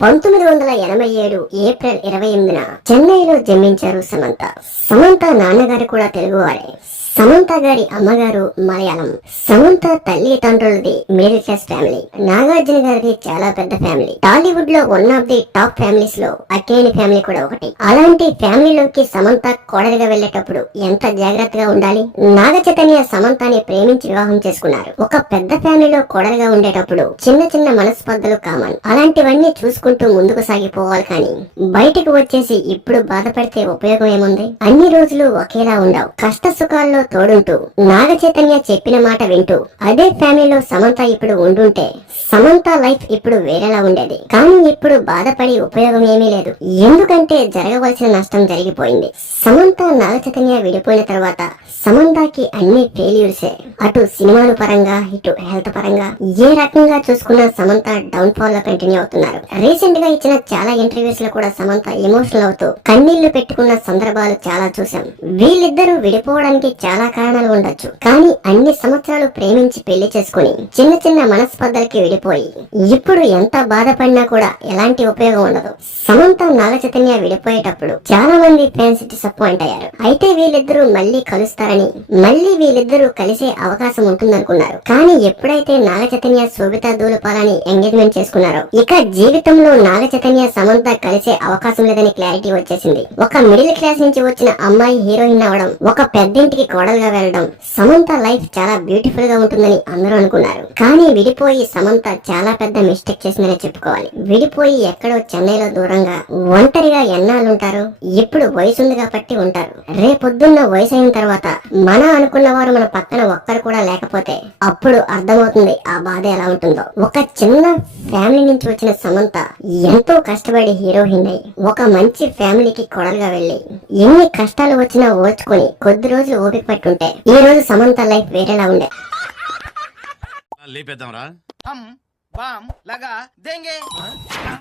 1987 April 28న చెన్నైలో జన్మించారు సమంత. సమంత నాన్నగారు కూడా తెలుగువారే. సమంత గారి అమ్మగారు మలయాళం. సమంత తల్లిదండ్రులది మిడిల్ క్లాస్ ఫ్యామిలీ. నాగార్జున గారిది చాలా పెద్ద ఫ్యామిలీ. టాలీవుడ్ లో one of the top families లో అక్కినేని ఫ్యామిలీ కూడా ఒకటి. అలాంటి ఫ్యామిలీలోకి సమంత కోడలిగా వెళ్లేటప్పుడు ఎంత జాగ్రత్తగా ఉండాలి. నాగ చైతన్య సమంతని ప్రేమించి వివాహం చేసుకున్నారు. ఒక పెద్ద ఫ్యామిలీలో కోడలిగా ఉండేటప్పుడు చిన్న చిన్న మనస్పర్ధలు కామన్. అలాంటివన్నీ చూసుకుంటూ ముందుకు సాగిపోవాలి. కానీ బయటకు వచ్చేసి ఇప్పుడు బాధపడితే ఉపయోగం ఏముంది? అన్ని రోజులు ఒకేలా ఉండవు. కష్ట సుఖాల్లో తోడుంటూ నాగ చైతన్య చెప్పిన మాట వింటూ అదే ఫ్యామిలీలో సమంత ఇప్పుడు ఉండుంటే సమంత లైఫ్ ఇప్పుడు వేరేలా ఉండేది. కానీ ఇప్పుడు బాధపడి ఉపయోగం ఏమీ లేదు. ఎందుకంటే జరగవలసిన నష్టం జరిగిపోయింది. సమంత నాగ చైతన్య విడిపోయిన తర్వాత సమంతకి అన్ని ఫెయిల్యూర్సే. అటు సినిమాల పరంగా ఇటు హెల్త్ పరంగా ఏ రకంగా చూసుకున్నా సమంత డౌన్ ఫాల్ లో కంటిన్యూ అవుతున్నారు. రీసెంట్ గా ఇచ్చిన చాలా ఇంటర్వ్యూస్ లో కూడా సమంత ఎమోషనల్ అవుతూ కన్నీళ్లు పెట్టుకున్న సందర్భాలు చాలా చూసాం. వీళ్ళిద్దరూ విడిపోవడానికి చాలా కారణాలు ఉండొచ్చు. కానీ అన్ని సంవత్సరాలు ప్రేమించి పెళ్లి చేసుకుని చిన్న చిన్న మనస్పర్ధలకి విడిపోయి ఇప్పుడు ఎంత బాధపడినా కూడా ఎలాంటి ఉపయోగం ఉండదు. సమంత నాగ చైతన్య విడిపోయేటప్పుడు చాలా మంది ఫ్యాన్స్ డిసప్పాయింట్ అయ్యారు. అయితే వీళ్ళిద్దరూ మళ్ళీ కలుస్తారని, మళ్ళీ వీళ్ళిద్దరూ కలిసే అవకాశం ఉంటుందనుకున్నారు. కానీ ఎప్పుడైతే నాగ చైతన్య శోభితా దూలపాలని ఎంగేజ్మెంట్ చేసుకున్నారో ఇక జీవితంలో నాగ చైతన్య సమంత కలిసే అవకాశం లేదని క్లారిటీ వచ్చేసింది. ఒక మిడిల్ క్లాస్ నుంచి వచ్చిన అమ్మాయి హీరోయిన్ అవడం, ఒక పెద్దింటికి కోడలుగా వెళ్లడం, సమంత లైఫ్ చాలా బ్యూటిఫుల్ గా ఉంటుందని అందరూ అనుకున్నారు. కానీ విడిపోయి సమంత చాలా పెద్ద మిస్టేక్ చేసిందనే చెప్పుకోవాలి. విడిపోయి ఎక్కడో చెన్నైలో దూరంగా ఒంటరిగా ఎన్నాళ్ళుంటారు? ఇప్పుడు వయసు ఉంది కాబట్టి ఉంటారు. రేపొద్దున్న వయసు అయిన తర్వాత మన అనుకున్న వారు మన పక్కన ఒక్కరు కూడా లేకపోతే అప్పుడు అర్థమవుతుంది ఆ బాధ ఎలా ఉంటుందో. ఒక చిన్న ఫ్యామిలీ నుంచి వచ్చిన సమంత ఎంతో కష్టపడి హీరోయిన్ అయి ఒక మంచి ఫ్యామిలీకి కోడలుగా వెళ్లి ఎన్ని కష్టాలు వచ్చినా ఓర్చుకొని కొద్ది రోజులు ఓపిక పట్టుంటే ఈ రోజు సమంత లైఫ్ వేరేలా ఉండే. లేపేద్దాంరా. हम वाम लगा देंगे।